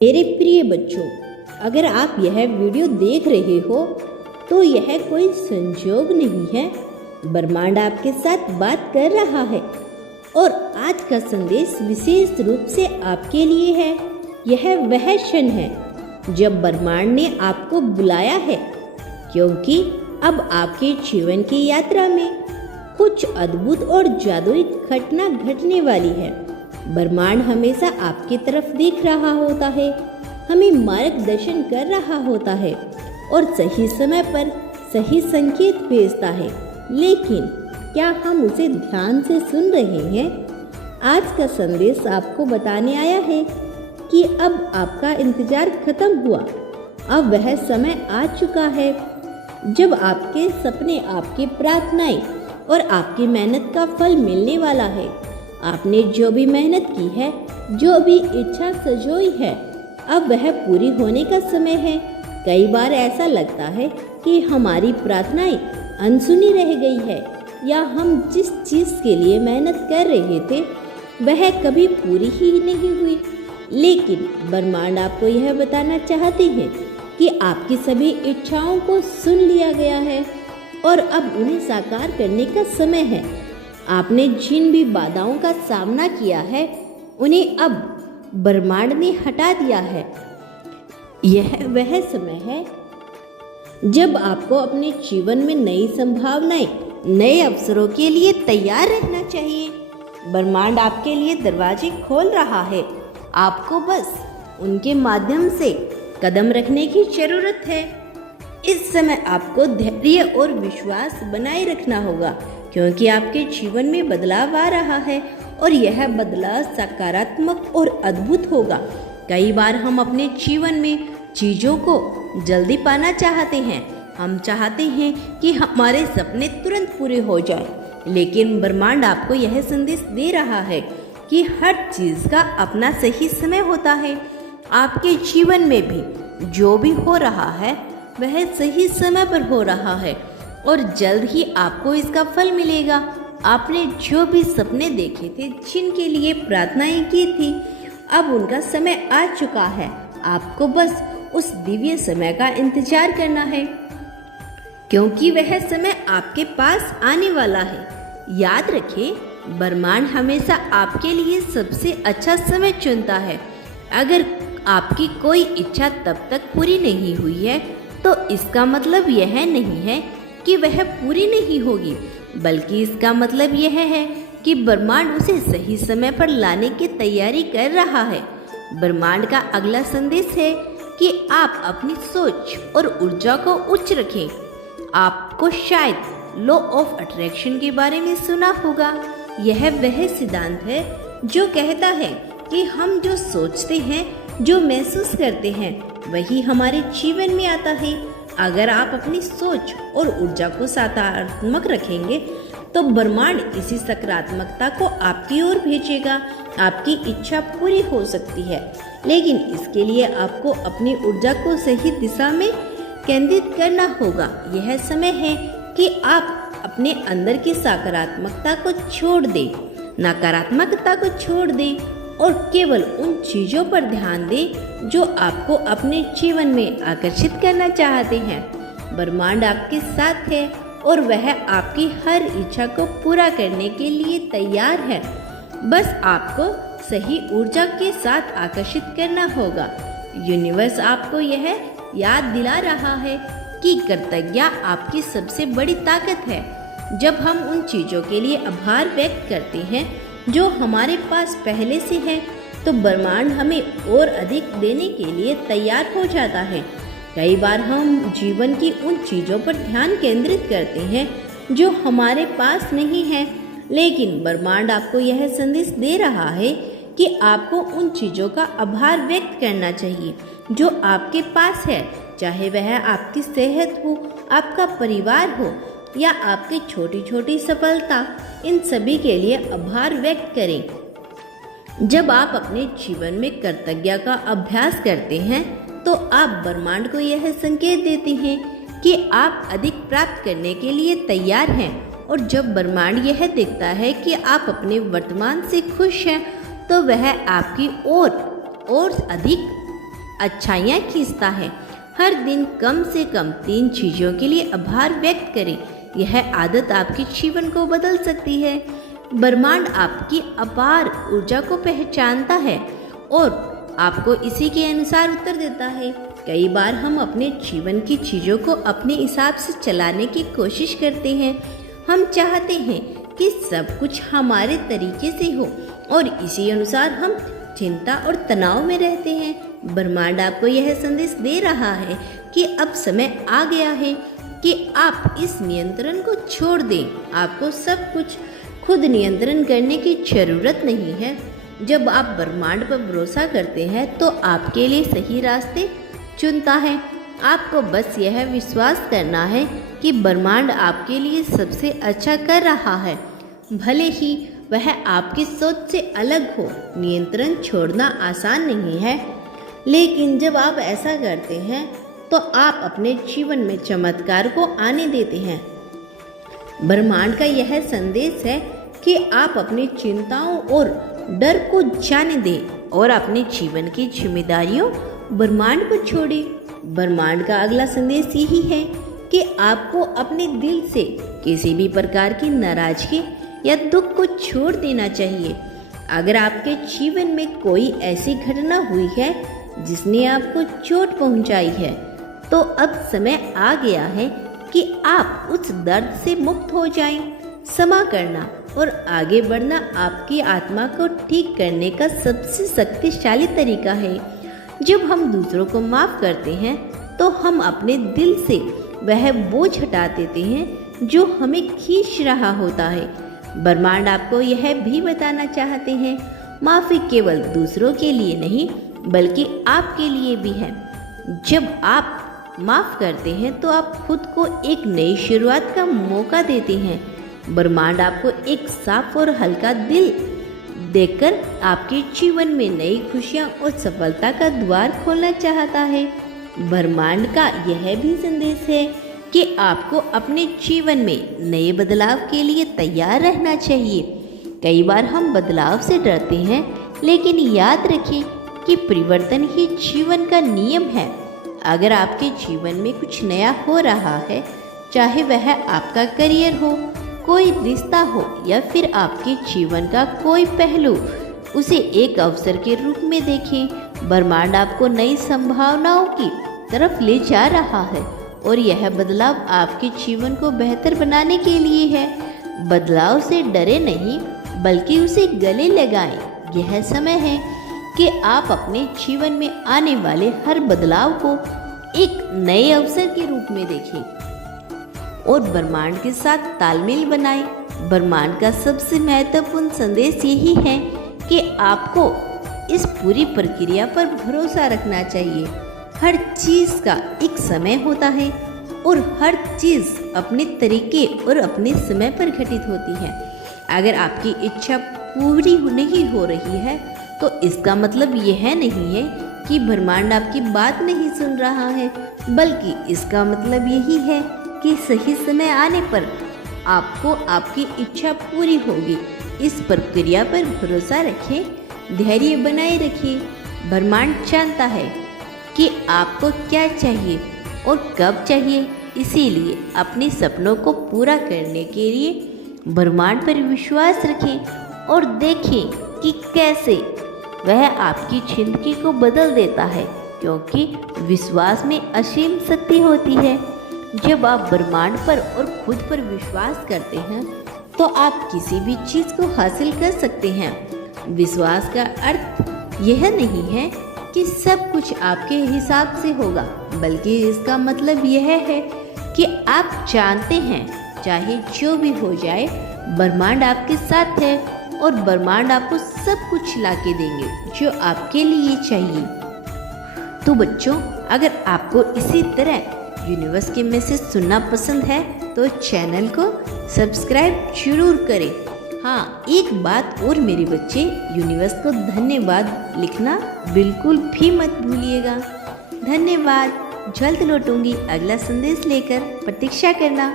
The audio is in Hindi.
मेरे प्रिय बच्चों, अगर आप यह वीडियो देख रहे हो तो यह कोई संजोग नहीं है। ब्रह्मांड आपके साथ बात कर रहा है और आज का संदेश विशेष रूप से आपके लिए है। यह वह क्षण है जब ब्रह्मांड ने आपको बुलाया है, क्योंकि अब आपके जीवन की यात्रा में कुछ अद्भुत और जादुई घटना घटने वाली है। ब्रह्मांड हमेशा आपकी तरफ देख रहा होता है, हमें मार्गदर्शन कर रहा होता है और सही समय पर सही संकेत भेजता है। लेकिन क्या हम उसे ध्यान से सुन रहे हैं? आज का संदेश आपको बताने आया है कि अब आपका इंतजार खत्म हुआ। अब वह समय आ चुका है जब आपके सपने, आपकी प्रार्थनाएं और आपकी मेहनत का फल मिलने वाला है। आपने जो भी मेहनत की है, जो भी इच्छा सजोई है, अब वह पूरी होने का समय है। कई बार ऐसा लगता है कि हमारी प्रार्थनाएं अनसुनी रह गई है या हम जिस चीज़ के लिए मेहनत कर रहे थे वह कभी पूरी ही नहीं हुई। लेकिन ब्रह्मांड आपको यह बताना चाहते हैं कि आपकी सभी इच्छाओं को सुन लिया गया है और अब उन्हें साकार करने का समय है। आपने जिन भी बाधाओं का सामना किया है उन्हें अब ब्रह्मांड ने हटा दिया है। यह वह समय है जब आपको अपने जीवन में नई संभावनाएं, नए अवसरों के लिए तैयार रहना चाहिए। ब्रह्मांड आपके लिए दरवाजे खोल रहा है, आपको बस उनके माध्यम से कदम रखने की जरूरत है। इस समय आपको धैर्य और विश्वास बनाए रखना होगा, क्योंकि आपके जीवन में बदलाव आ रहा है और यह बदलाव सकारात्मक और अद्भुत होगा। कई बार हम अपने जीवन में चीज़ों को जल्दी पाना चाहते हैं। हम चाहते हैं कि हमारे सपने तुरंत पूरे हो जाएं, लेकिन ब्रह्मांड आपको यह संदेश दे रहा है कि हर चीज़ का अपना सही समय होता है। आपके जीवन में भी जो भी हो रहा है वह सही समय पर हो रहा है और जल्द ही आपको इसका फल मिलेगा। आपने जो भी सपने देखे थे, जिनके लिए प्रार्थनाएं की थी, अब उनका समय आ चुका है। आपको बस उस दिव्य समय का इंतजार करना है, क्योंकि वह समय आपके पास आने वाला है। याद रखें, ब्रह्मांड हमेशा आपके लिए सबसे अच्छा समय चुनता है। अगर आपकी कोई इच्छा तब तक पूरी नहीं हुई है तो इसका मतलब यह नहीं है कि वह पूरी नहीं होगी, बल्कि इसका मतलब यह है कि ब्रह्मांड उसे सही समय पर लाने की तैयारी कर रहा है। ब्रह्मांड का अगला संदेश है कि आप अपनी सोच और ऊर्जा को उच्च रखें। आपको शायद लॉ ऑफ अट्रैक्शन के बारे में सुना होगा। यह वह सिद्धांत है जो कहता है कि हम जो सोचते हैं, जो महसूस करते हैं, वही हमारे जीवन में आता है। अगर आप अपनी सोच और ऊर्जा को सकारात्मक रखेंगे तो ब्रह्मांड इसी सकारात्मकता को आपकी ओर भेजेगा। आपकी इच्छा पूरी हो सकती है, लेकिन इसके लिए आपको अपनी ऊर्जा को सही दिशा में केंद्रित करना होगा। यह समय है कि आप अपने अंदर की सकारात्मकता को छोड़ दें, नकारात्मकता को छोड़ दें और केवल उन चीज़ों पर ध्यान दें जो आपको अपने जीवन में आकर्षित करना चाहते हैं। ब्रह्मांड आपके साथ है और वह आपकी हर इच्छा को पूरा करने के लिए तैयार है। बस आपको सही ऊर्जा के साथ आकर्षित करना होगा। यूनिवर्स आपको यह याद दिला रहा है कि कृतज्ञता आपकी सबसे बड़ी ताकत है। जब हम उन चीज़ों के लिए आभार व्यक्त करते हैं जो हमारे पास पहले से है, तो ब्रह्मांड हमें और अधिक देने के लिए तैयार हो जाता है। कई बार हम जीवन की उन चीज़ों पर ध्यान केंद्रित करते हैं जो हमारे पास नहीं है, लेकिन ब्रह्मांड आपको यह संदेश दे रहा है कि आपको उन चीज़ों का आभार व्यक्त करना चाहिए जो आपके पास है, चाहे वह आपकी सेहत हो, आपका परिवार हो या आपकी छोटी छोटी सफलता। इन सभी के लिए आभार व्यक्त करें। जब आप अपने जीवन में कृतज्ञता का अभ्यास करते हैं तो आप ब्रह्मांड को यह संकेत देते हैं कि आप अधिक प्राप्त करने के लिए तैयार हैं। और जब ब्रह्मांड यह देखता है कि आप अपने वर्तमान से खुश हैं, तो वह आपकी और अधिक अच्छाइयाँ खींचता है। हर दिन कम से कम 3 चीज़ों के लिए आभार व्यक्त करें। यह आदत आपके जीवन को बदल सकती है। ब्रह्मांड आपकी अपार ऊर्जा को पहचानता है और आपको इसी के अनुसार उत्तर देता है। कई बार हम अपने जीवन की चीज़ों को अपने हिसाब से चलाने की कोशिश करते हैं। हम चाहते हैं कि सब कुछ हमारे तरीके से हो और इसी अनुसार हम चिंता और तनाव में रहते हैं। ब्रह्मांड आपको यह संदेश दे रहा है कि अब समय आ गया है कि आप इस नियंत्रण को छोड़ दें। आपको सब कुछ खुद नियंत्रण करने की जरूरत नहीं है। जब आप ब्रह्मांड पर भरोसा करते हैं तो आपके लिए सही रास्ते चुनता है। आपको बस यह विश्वास करना है कि ब्रह्मांड आपके लिए सबसे अच्छा कर रहा है, भले ही वह आपकी सोच से अलग हो। नियंत्रण छोड़ना आसान नहीं है, लेकिन जब आप ऐसा करते हैं तो आप अपने जीवन में चमत्कार को आने देते हैं। ब्रह्मांड का यह संदेश है कि आप अपनी चिंताओं और डर को जाने दें और अपने जीवन की जिम्मेदारियों ब्रह्मांड पर छोड़ें। ब्रह्मांड का अगला संदेश यही है कि आपको अपने दिल से किसी भी प्रकार की नाराजगी या दुख को छोड़ देना चाहिए। अगर आपके जीवन में कोई ऐसी घटना हुई है जिसने आपको चोट पहुंचाई है, तो अब समय आ गया है कि आप उस दर्द से मुक्त हो जाएं। क्षमा करना और आगे बढ़ना आपकी आत्मा को ठीक करने का सबसे शक्तिशाली तरीका है। जब हम दूसरों को माफ़ करते हैं तो हम अपने दिल से वह बोझ हटा देते हैं जो हमें खींच रहा होता है। ब्रह्मांड आपको यह भी बताना चाहते हैं, माफ़ी केवल दूसरों के लिए नहीं बल्कि आपके लिए भी है। जब आप माफ़ करते हैं तो आप खुद को एक नई शुरुआत का मौका देते हैं। ब्रह्मांड आपको एक साफ और हल्का दिल देकर आपके जीवन में नई खुशियाँ और सफलता का द्वार खोलना चाहता है। ब्रह्मांड का यह भी संदेश है कि आपको अपने जीवन में नए बदलाव के लिए तैयार रहना चाहिए। कई बार हम बदलाव से डरते हैं, लेकिन याद रखें कि परिवर्तन ही जीवन का नियम है। अगर आपके जीवन में कुछ नया हो रहा है, चाहे वह आपका करियर हो, कोई रिश्ता हो या फिर आपके जीवन का कोई पहलू, उसे एक अवसर के रूप में देखें। ब्रह्मांड आपको नई संभावनाओं की तरफ ले जा रहा है और यह बदलाव आपके जीवन को बेहतर बनाने के लिए है। बदलाव से डरे नहीं बल्कि उसे गले लगाएं। यह समय है कि आप अपने जीवन में आने वाले हर बदलाव को एक नए अवसर के रूप में देखें और ब्रह्मांड के साथ तालमेल बनाएं। ब्रह्मांड का सबसे महत्वपूर्ण संदेश यही है कि आपको इस पूरी प्रक्रिया पर भरोसा रखना चाहिए। हर चीज़ का एक समय होता है और हर चीज़ अपने तरीके और अपने समय पर घटित होती है। अगर आपकी इच्छा पूरी नहीं हो रही है तो इसका मतलब यह नहीं है कि ब्रह्मांड आपकी बात नहीं सुन रहा है, बल्कि इसका मतलब यही है कि सही समय आने पर आपको आपकी इच्छा पूरी होगी। इस प्रक्रिया पर भरोसा रखें, धैर्य बनाए रखिए। ब्रह्मांड जानता है कि आपको क्या चाहिए और कब चाहिए, इसीलिए अपने सपनों को पूरा करने के लिए ब्रह्मांड पर विश्वास रखें और देखें कि कैसे वह आपकी जिंदगी को बदल देता है, क्योंकि विश्वास में असीम शक्ति होती है। जब आप ब्रह्मांड पर और खुद पर विश्वास करते हैं तो आप किसी भी चीज़ को हासिल कर सकते हैं। विश्वास का अर्थ यह नहीं है कि सब कुछ आपके हिसाब से होगा, बल्कि इसका मतलब यह है कि आप जानते हैं चाहे जो भी हो जाए, ब्रह्मांड आपके साथ है और ब्रह्मांड आपको सब कुछ ला के देंगे जो आपके लिए चाहिए। तो बच्चों, अगर आपको इसी तरह यूनिवर्स के मैसेज सुनना पसंद है तो चैनल को सब्सक्राइब जरूर करें। हाँ, एक बात और मेरे बच्चे, यूनिवर्स को धन्यवाद लिखना बिल्कुल भी मत भूलिएगा। धन्यवाद। जल्द लौटूंगी अगला संदेश लेकर, प्रतीक्षा करना।